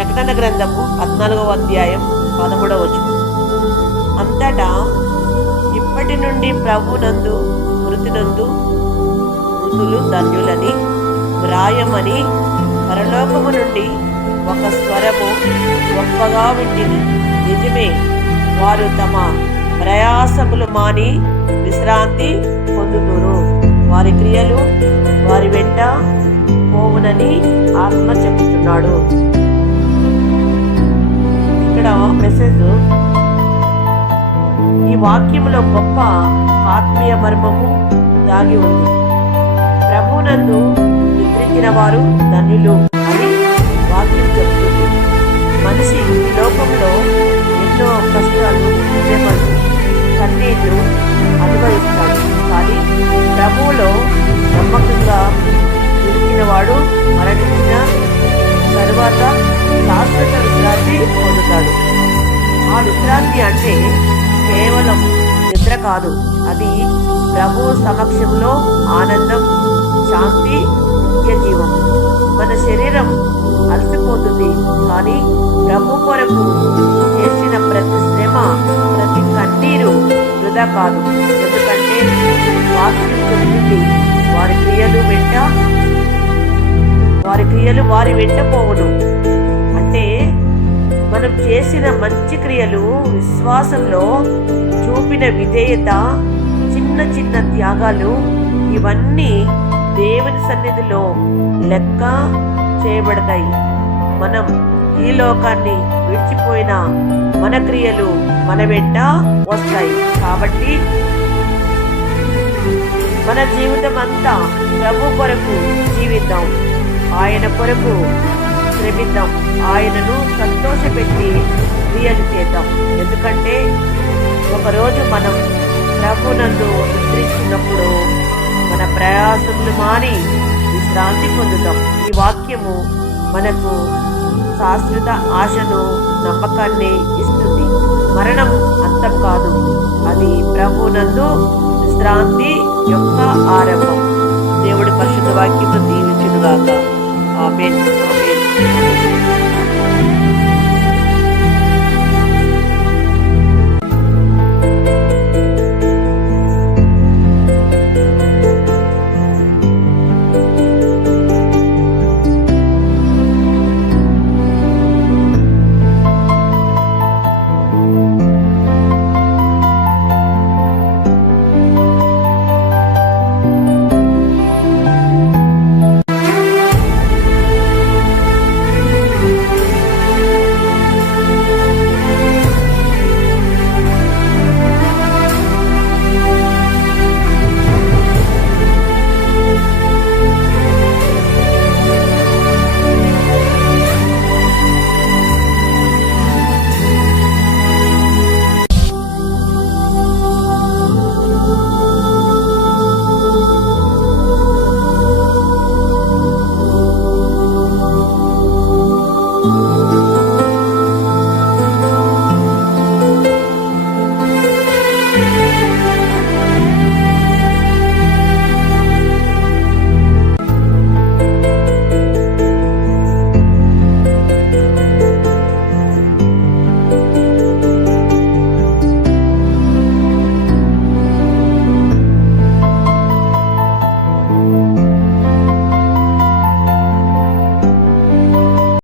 ప్రకటన గ్రంథము పద్నాలుగవ అధ్యాయం పదమూడవ అంతటా ఇప్పటి నుండి ప్రభునందు మృతినందు మృతులు ధన్యులని వ్రాయమని పరలోకము నుండి ఒక స్వరము గొప్పగా వింటిని. నిజమే వారు తమ ప్రయాసములు మాని విశ్రాంతి పొందుతురు. వారి క్రియలు వారి వెంట పోవునని ఆత్మ చెబుతున్నాడు. మెసేజ్. ఈ వాక్యంలో గొప్ప ఆత్మీయ మర్మము దాగి ఉంది. ప్రభునందు నిద్రించిన వారు ధన్యులు అని వాక్యం చెప్తుంది. మనిషి లోకంలో ఎన్నో కష్టాలు శ్రమలు కన్నీళ్ళు అనుభవిస్తాడు. కానీ ప్రభువులో నమ్మకంగా వాడు మరణించిన తరువాత శాశ్వత విశ్రాంతి పొందుతాడు. ఆ విశ్రాంతి అంటే కేవలం నిద్ర కాదు. అది ప్రభు సమక్షంలో ఆనందం శాంతి నిత్య జీవం మన శరీరం అలసిపోతుంది. కానీ ప్రభు కొరకు చేసిన ప్రతి శ్రమ ప్రతి కన్నీరు వృధా కాదు. ఎందుకంటే వాక్యం చెబుతుంది వారి క్రియలు వెంట వారి క్రియలు వారి వెంట పోవును. మనం చేసిన మంచి క్రియలు విశ్వాసంలో చూపిన విధేయత చిన్న చిన్న త్యాగాలు ఇవన్నీ దేవుని సన్నిధిలో లెక్క చేయబడతాయి. మనం ఈ లోకాన్ని విడిచిపోయిన మన క్రియలు మన వెంట వస్తాయి. కాబట్టి మన జీవితం అంతా ప్రభు కొరకు జీవిద్దాం. ఆయన కొరకు శ్రమిద్దాం. ఆయనను సంతోషపెట్టి క్రియలు చేద్దాం. ఎందుకంటే ఒకరోజు మనం ప్రభునందు నిద్రిస్తున్నప్పుడు మన ప్రయాసములు మాని విశ్రాంతి పొందుతాం. ఈ వాక్యము మనకు శాశ్వత ఆశను నమ్మకాన్ని ఇస్తుంది. మరణం అంతం కాదు. అది ప్రభునందు విశ్రాంతి యొక్క ఆరంభం. దేవుడి పరిశుద్ధ వాక్యము ఆమె Thank you.